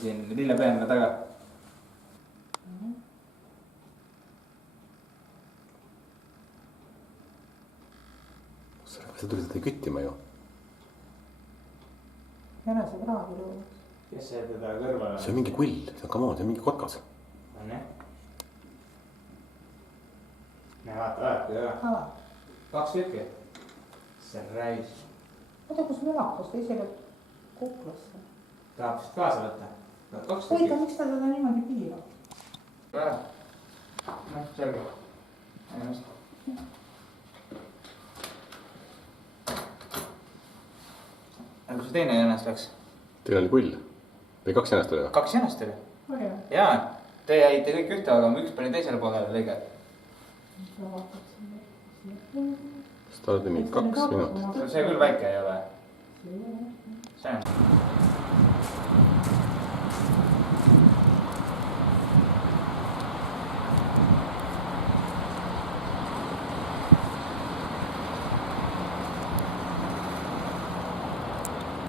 Siin lillepealne taga. Sa tulid teda küttima ju. Jänese kraavi lõunas. Kes see teda kõrval on? See on mingi kull, see on come on, see on mingi kotkas. On jah? Vaata ka. 2 tükki. See on räis. Oota, kus mülakas, ta ise peab kuklasse. Tahab vist kaasa võtta? 2 tükki. Huvitav, miks ta teda niimoodi piirab? Selge. Aga kus see teine jänest läks? Teil oli kull. Või 2 jänest oli või? 2 jänest oli. Jaa, te jäite kõik ühte, aga üks pani teisele poolele lõige. Stardini 2 minutit. See küll väike ei ole. See on.